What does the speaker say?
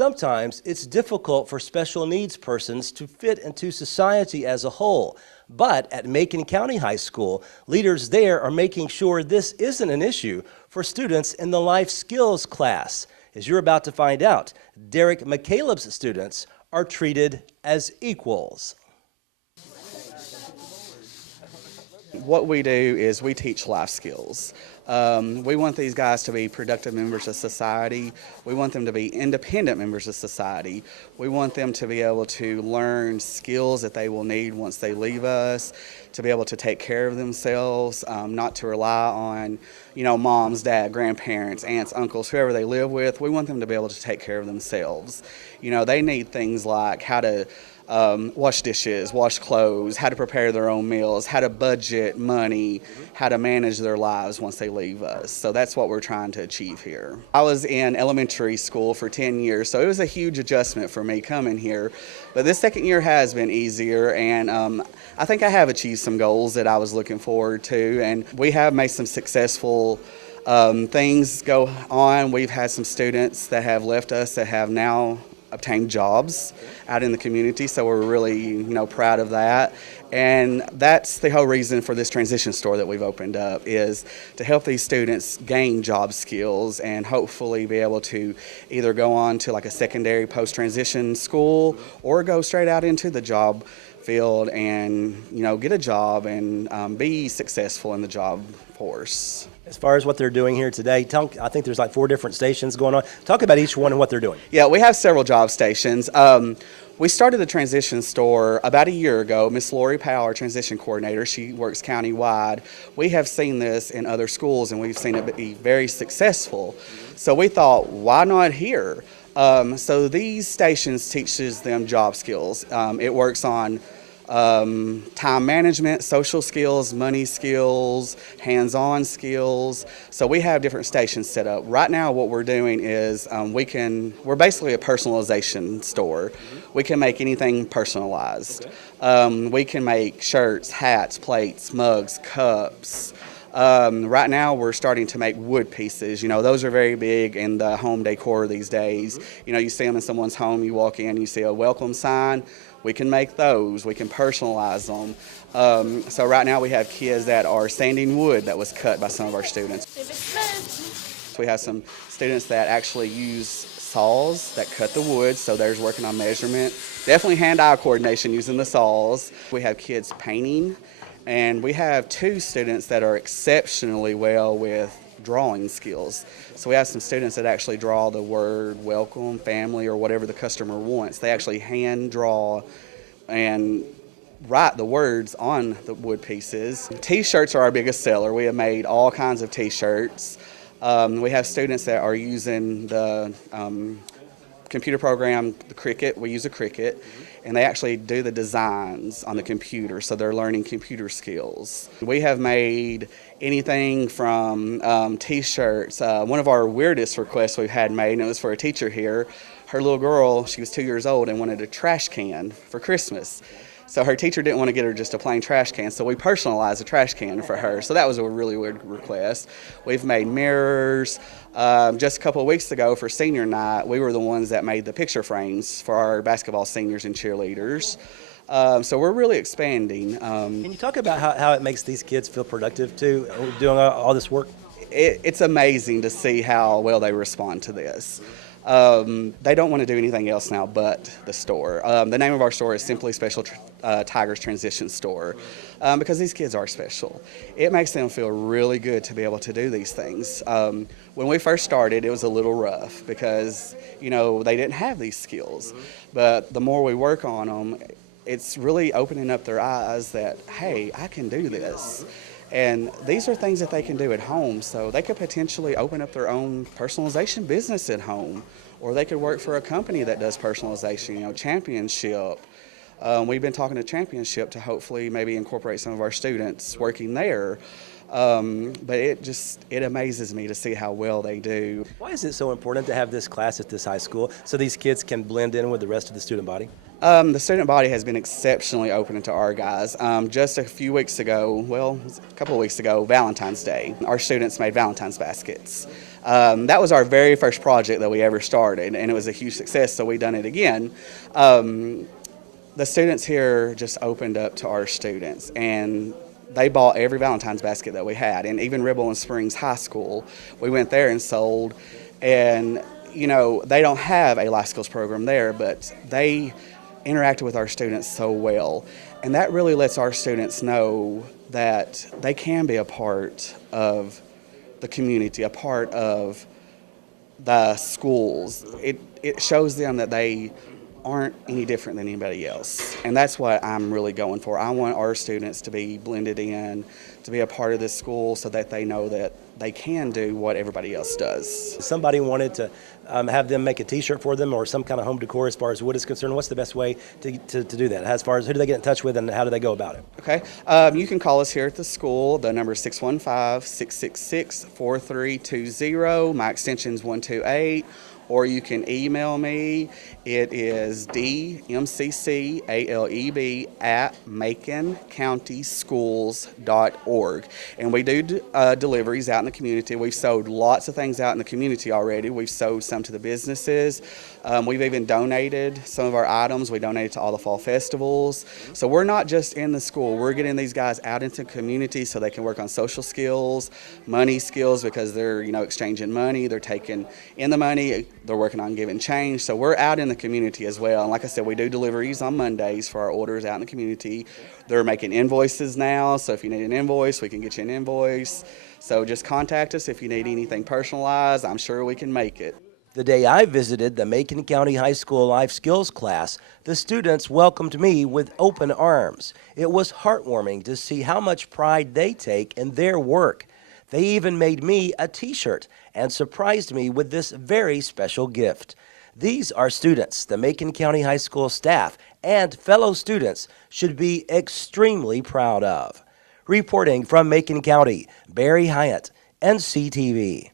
Sometimes it's difficult for special needs persons to fit into society as a whole. But at Macon County High School, leaders there are making sure this isn't an issue for students in the life skills class. As you're about to find out, Derek McCaleb's students are treated as equals. What we do is we teach life skills. We want these guys to be productive members of society. We want them to be independent members of society. We want them to be able to learn skills that they will need once they leave us, to be able to take care of themselves, not to rely on, moms, dad, grandparents, aunts, uncles, whoever they live with. We want them to be able to take care of themselves. They need things like how to wash dishes, wash clothes, how to prepare their own meals, how to budget money, how to manage their lives once they leave us. So that's what we're trying to achieve here. I was in elementary school for 10 years, so it was a huge adjustment for me coming here. But this second year has been easier, and I think I have achieved some goals that I was looking forward to, and we have made some successful things go on. We've had some students that have left us that have now obtained jobs out in the community, so we're really proud of that. And that's the whole reason for this transition store that we've opened up, is to help these students gain job skills and hopefully be able to either go on to like a secondary post-transition school or go straight out into the job field and get a job and be successful in the job force. As far as what they're doing here today, I think there's like 4 different stations going on. Talk about each one and what they're doing. Yeah, we have several job stations. We started the transition store about a year ago. Miss Lori Powell, our transition coordinator, she works countywide. We have seen this in other schools and we've seen it be very successful. So we thought, why not here? So these stations teaches them job skills. It works on time management, social skills, money skills, hands-on skills. So we have different stations set up. Right now what we're doing is we're basically a personalization store. We can make anything personalized. We can make shirts, hats, plates, mugs, cups. Right now we're starting to make wood pieces. Those are very big in the home decor these days. You see them in someone's home, you walk in, you see a welcome sign. We can make those, we can personalize them. So right now we have kids that are sanding wood that was cut by some of our students. We have some students that actually use saws that cut the wood, so there's working on measurement. Definitely hand-eye coordination using the saws. We have kids painting, and we have 2 students that are exceptionally well with drawing skills. So we have some students that actually draw the word welcome, family, or whatever the customer wants. They actually hand draw and write the words on the wood pieces. T-shirts are our biggest seller. We have made all kinds of T-shirts. We have students that are using the computer program, the Cricut. We use a Cricut, and they actually do the designs on the computer, so they're learning computer skills. We have made anything from T-shirts. One of our weirdest requests we've had made, and it was for a teacher here. Her little girl, she was 2 years old and wanted a trash can for Christmas. So her teacher didn't want to get her just a plain trash can, so we personalized a trash can for her. So that was a really weird request. We've made mirrors. Just a couple of weeks ago for senior night, we were the ones that made the picture frames for our basketball seniors and cheerleaders. So we're really expanding. Can you talk about how it makes these kids feel productive too, doing all this work? It's amazing to see how well they respond to this. They don't want to do anything else now but the store. The name of our store is simply Special Tigers Transition Store because these kids are special. It makes them feel really good to be able to do these things. When we first started, it was a little rough because, they didn't have these skills. But the more we work on them, it's really opening up their eyes that, hey, I can do this. And these are things that they can do at home, so they could potentially open up their own personalization business at home, or they could work for a company that does personalization, Championship. We've been talking to Championship to hopefully maybe incorporate some of our students working there. But it amazes me to see how well they do. Why is it so important to have this class at this high school so these kids can blend in with the rest of the student body? The student body has been exceptionally open to our guys. Just a few weeks ago, a couple of weeks ago, Valentine's Day, our students made Valentine's baskets. That was our very first project that we ever started, and it was a huge success, so we done it again. The students here just opened up to our students, and they bought every Valentine's basket that we had, and even Ribble Springs High School, we went there and sold. And you know, they don't have a life skills program there, but they interacted with our students so well, and that really lets our students know that they can be a part of the community, a part of the schools. It shows them that they aren't any different than anybody else, and that's what I'm really going for. I want our students to be blended in, to be a part of this school, so that they know that they can do what everybody else does. If somebody wanted to have them make a t-shirt for them or some kind of home decor as far as wood is concerned, what's the best way to do that? As far as who do they get in touch with and how do they go about it? Okay, you can call us here at the school. The number is 615-666-4320. My extension is 128. Or you can email me. It is dmcc@maconcountyschools.org. And we do deliveries out in the community. We've sold lots of things out in the community already. We've sold some to the businesses. We've even donated some of our items. We donated to all the fall festivals. So we're not just in the school. We're getting these guys out into the community so they can work on social skills, money skills, because they're, you know, exchanging money. They're taking in the money. They're working on giving change. So we're out in the community as well. And like I said, we do deliveries on Mondays for our orders out in the community. They're making invoices now. So if you need an invoice, we can get you an invoice. So just contact us if you need anything personalized. I'm sure we can make it. The day I visited the Macon County High School Life Skills class, the students welcomed me with open arms. It was heartwarming to see how much pride they take in their work. They even made me a t-shirt and surprised me with this very special gift. These are students the Macon County High School staff and fellow students should be extremely proud of. Reporting from Macon County, Barry Hyatt, NCTV.